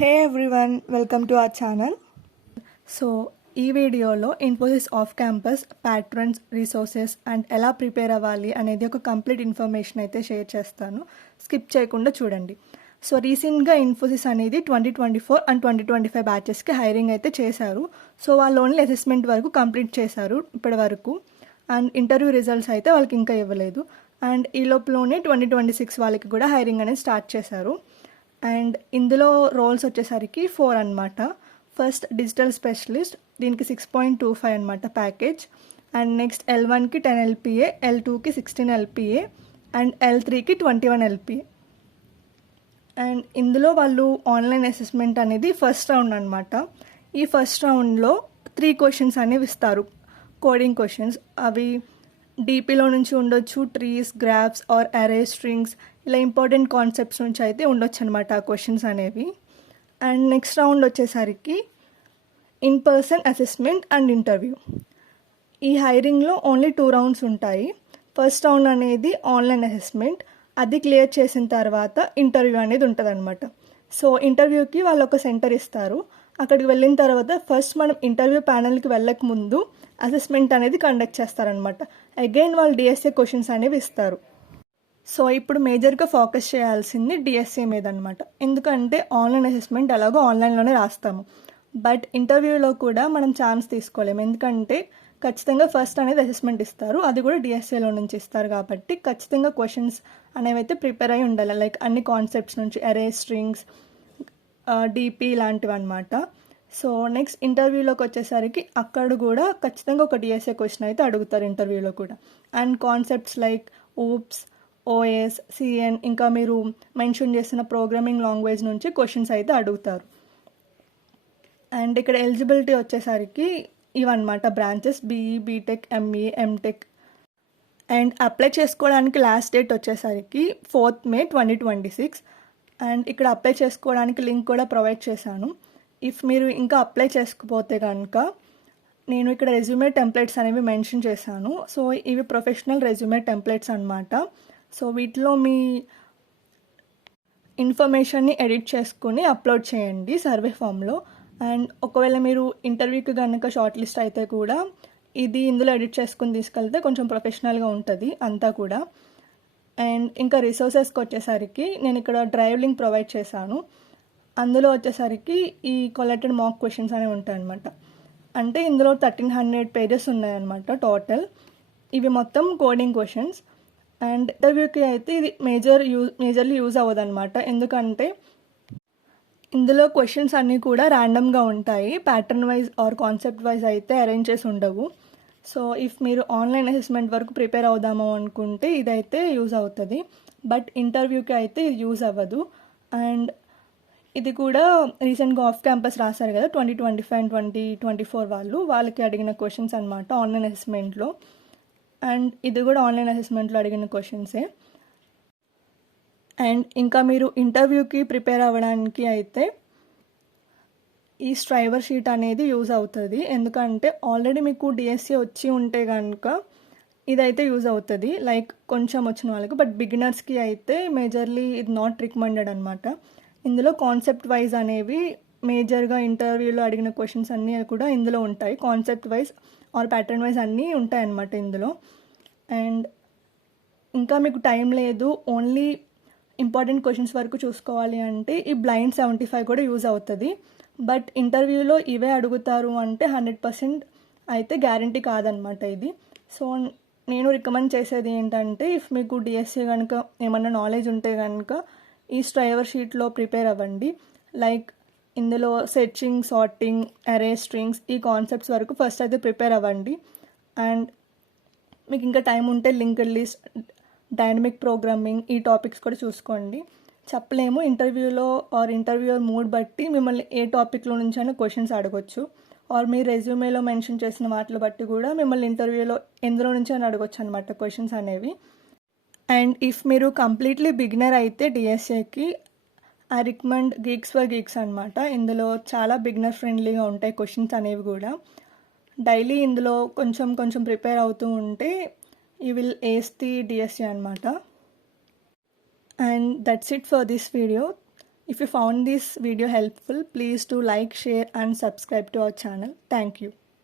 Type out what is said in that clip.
Hey everyone, welcome to our channel. So ఈ వీడియోలో Infosys off campus patterns resources and ఎలా prepare అవ్వాలి అనేది ఒక కంప్లీట్ ఇన్ఫర్మేషన్ అయితే షేర్ చేస్తాను. స్కిప్ చేయకుండా చూడండి. సో రీసెంట్గా ఇన్ఫోసిస్ అనేది 2024 అండ్ 2025 బ్యాచెస్కి హైరింగ్ అయితే చేశారు. సో వాళ్ళు ఓన్లీ అసెస్మెంట్ వరకు కంప్లీట్ చేశారు ఇప్పటి వరకు. అండ్ ఇంటర్వ్యూ రిజల్ట్స్ అయితే వాళ్ళకి ఇంకా ఇవ్వలేదు. అండ్ ఈ లోపలనే 2026 వాళ్ళకి కూడా హైరింగ్ అనేది స్టార్ట్ చేశారు. అండ్ ఇందులో రోల్స్ వచ్చేసరికి 4 అనమాట. ఫస్ట్ డిజిటల్ స్పెషలిస్ట్, దీనికి 6.25 అనమాట ప్యాకేజ్. అండ్ నెక్స్ట్ L1కి 10 LPA, L2కి 16 LPA అండ్ L3కి 21 LPA. అండ్ ఇందులో వాళ్ళు ఆన్లైన్ అసెస్మెంట్ అనేది ఫస్ట్ రౌండ్ అనమాట. ఈ ఫస్ట్ రౌండ్లో 3 క్వశ్చన్స్ అనేవి ఇస్తారు, కోడింగ్ క్వశ్చన్స్. అవి డీపీలో నుంచి ఉండొచ్చు, ట్రీస్, గ్రాఫ్స్ ఆర్ అరే స్ట్రింగ్స్, ఇలా ఇంపార్టెంట్ కాన్సెప్ట్స్ నుంచి అయితే ఉండొచ్చు అనమాట ఆ క్వశ్చన్స్ అనేవి. అండ్ నెక్స్ట్ రౌండ్ వచ్చేసరికి in person assessment and interview. ఈ హైరింగ్లో ఓన్లీ 2 రౌండ్స్ ఉంటాయి. ఫస్ట్ రౌండ్ అనేది ఆన్లైన్ అసెస్మెంట్, అది క్లియర్ చేసిన తర్వాత ఇంటర్వ్యూ అనేది ఉంటుంది అనమాట. సో ఇంటర్వ్యూకి వాళ్ళు ఒక సెంటర్ ఇస్తారు. అక్కడికి వెళ్ళిన తర్వాత ఫస్ట్ మనం ఇంటర్వ్యూ ప్యానల్కి వెళ్ళక ముందు అసెస్మెంట్ అనేది కండక్ట్ చేస్తారనమాట. అగైన్ వాళ్ళు డిఎస్ఏ క్వశ్చన్స్ అనేవి ఇస్తారు. సో ఇప్పుడు మేజర్గా ఫోకస్ చేయాల్సింది డిఎస్ఏ మీద అనమాట. ఎందుకంటే ఆన్లైన్ అసెస్మెంట్ ఎలాగో ఆన్లైన్లోనే రాస్తాము, బట్ ఇంటర్వ్యూలో కూడా మనం ఛాన్స్ తీసుకోలేము. ఎందుకంటే ఖచ్చితంగా ఫస్ట్ అనేది అసెస్మెంట్ ఇస్తారు, అది కూడా డిఎస్ఏలో నుంచి ఇస్తారు. కాబట్టి ఖచ్చితంగా క్వశ్చన్స్ అనేవి అయితే ప్రిపేర్ అయి ఉండాలి. లైక్ అన్ని కాన్సెప్ట్స్ నుంచి, అరే స్ట్రింగ్స్, డిపి ఇలాంటివి అనమాట. సో నెక్స్ట్ ఇంటర్వ్యూలోకి వచ్చేసరికి అక్కడ కూడా ఖచ్చితంగా ఒక డిఎస్ఏ క్వశ్చన్ అయితే అడుగుతారు ఇంటర్వ్యూలో కూడా. And concepts like OOPS, OS, CN, ఇంకా మీరు మెన్షన్ చేసిన ప్రోగ్రామింగ్ లాంగ్వేజ్ నుంచి క్వశ్చన్స్ అయితే అడుగుతారు. అండ్ ఇక్కడ ఎలిజిబిలిటీ వచ్చేసరికి ఇవన్నమాట branches: BE, B Tech, ME, M Tech. And apply చేసుకోవడానికి లాస్ట్ డేట్ వచ్చేసరికి 4th May 2026. అండ్ ఇక్కడ అప్లై చేసుకోవడానికి లింక్ కూడా ప్రొవైడ్ చేశాను. ఇఫ్ మీరు ఇంకా అప్లై చేసుకోకపోతే కనుక నేను ఇక్కడ రెజ్యూమే టెంప్లెట్స్ అనేవి మెన్షన్ చేశాను. సో ఇవి ప్రొఫెషనల్ రెజ్యూమే టెంప్లెట్స్ అనమాట. సో వీటిలో మీ ఇన్ఫర్మేషన్ని ఎడిట్ చేసుకుని అప్లోడ్ చేయండి సర్వే ఫామ్లో. అండ్ ఒకవేళ మీరు ఇంటర్వ్యూకి కనుక షార్ట్ లిస్ట్ అయితే కూడా ఇది ఇందులో ఎడిట్ చేసుకుని తీసుకెళ్తే కొంచెం ప్రొఫెషనల్గా ఉంటుంది అంతా కూడా. అండ్ ఇంకా రిసోర్సెస్కి వచ్చేసరికి నేను ఇక్కడ డ్రైవ్ లింక్ ప్రొవైడ్ చేశాను. అందులో వచ్చేసరికి ఈ కొలెక్టెడ్ మాక్ క్వశ్చన్స్ అనేవి ఉంటాయి అనమాట. అంటే ఇందులో 1300 పేజెస్ ఉన్నాయన్నమాట టోటల్. ఇవి మొత్తం కోడింగ్ క్వశ్చన్స్. అండ్ ఇంటర్వ్యూకి అయితే ఇది మేజర్లీ యూజ్ అవ్వదు అనమాట. ఎందుకంటే ఇందులో క్వశ్చన్స్ అన్నీ కూడా ర్యాండమ్గా ఉంటాయి, pattern wise or concept wise అయితే అరేంజ్ చేసి ఉండవు. సో ఇఫ్ మీరు ఆన్లైన్ అసెస్మెంట్ వరకు ప్రిపేర్ అవుదాము అనుకుంటే ఇదైతే యూజ్ అవుతుంది, బట్ ఇంటర్వ్యూకి అయితే ఇది యూజ్ అవ్వదు. అండ్ ఇది కూడా రీసెంట్గా ఆఫ్ క్యాంపస్ రాశారు కదా 2025 అండ్ 2024 వాళ్ళకి అడిగిన క్వశ్చన్స్ అనమాట ఆన్లైన్ అసెస్మెంట్లో. అండ్ ఇది కూడా ఆన్లైన్ అసెస్మెంట్లో అడిగిన క్వశ్చన్సే. అండ్ ఇంకా మీరు ఇంటర్వ్యూకి ప్రిపేర్ అవ్వడానికి అయితే ఈ స్ట్రైవర్ షీట్ అనేది యూజ్ అవుతుంది. ఎందుకంటే ఆల్రెడీ మీకు డిఎస్సి వచ్చి ఉంటే కనుక ఇదైతే యూజ్ అవుతుంది, లైక్ కొంచెం వచ్చిన వాళ్ళకి. బట్ బిగినర్స్కి అయితే మేజర్లీ ఇది నాట్ రికమెండెడ్ అనమాట. ఇందులో కాన్సెప్ట్ వైజ్ అనేవి మేజర్గా ఇంటర్వ్యూలో అడిగిన క్వశ్చన్స్ అన్నీ కూడా ఇందులో ఉంటాయి. Concept wise or pattern wise అన్నీ ఉంటాయి అన్నమాట ఇందులో. అండ్ ఇంకా మీకు టైం లేదు, ఓన్లీ ఇంపార్టెంట్ క్వశ్చన్స్ వరకు చూసుకోవాలి అంటే ఈ బ్లైండ్ 75 కూడా యూజ్ అవుతుంది. బట్ ఇంటర్వ్యూలో ఇవే అడుగుతారు అంటే 100% అయితే గ్యారంటీ కాదనమాట ఇది. సో నేను రికమెండ్ చేసేది ఏంటంటే ఇఫ్ మీకు డిఎస్సి కనుక ఏమన్నా నాలెడ్జ్ ఉంటే కనుక ఈ స్ట్రైవర్ షీట్లో ప్రిపేర్ అవ్వండి. లైక్ ఇందులో సెర్చింగ్, సార్టింగ్, అరే స్ట్రింగ్స్, ఈ కాన్సెప్ట్స్ వరకు ఫస్ట్ అయితే ప్రిపేర్ అవ్వండి. అండ్ మీకు ఇంకా టైం ఉంటే లింక్డ్ లిస్ట్, డైనమిక్ ప్రోగ్రామింగ్, ఈ టాపిక్స్ కూడా చూసుకోండి. చెప్పలేము, ఇంటర్వ్యూలో ఆర్ ఇంటర్వ్యూయర్ మూడ్ బట్టి మిమ్మల్ని ఏ టాపిక్లో నుంచి అయినా క్వశ్చన్స్ అడగొచ్చు. ఆర్ మీ రెజ్యూమేలో మెన్షన్ చేసిన వాటిని బట్టి కూడా మిమ్మల్ని ఇంటర్వ్యూలో ఎందులో నుంచి అయినా అడగొచ్చు అనమాట క్వశ్చన్స్ అనేవి. అండ్ ఇఫ్ మీరు కంప్లీట్లీ బిగినర్ అయితే డిఎస్ఏకి I recommend geeks for geeks అనమాట. ఇందులో చాలా బిగినర్ ఫ్రెండ్లీగా ఉంటాయి క్వశ్చన్స్ అనేవి కూడా. డైలీ ఇందులో కొంచెం కొంచెం ప్రిపేర్ అవుతూ ఉంటే you will ace the DSC అనమాట. And that's it for this video. If you found this video helpful, please do like, share and subscribe to our channel. Thank you.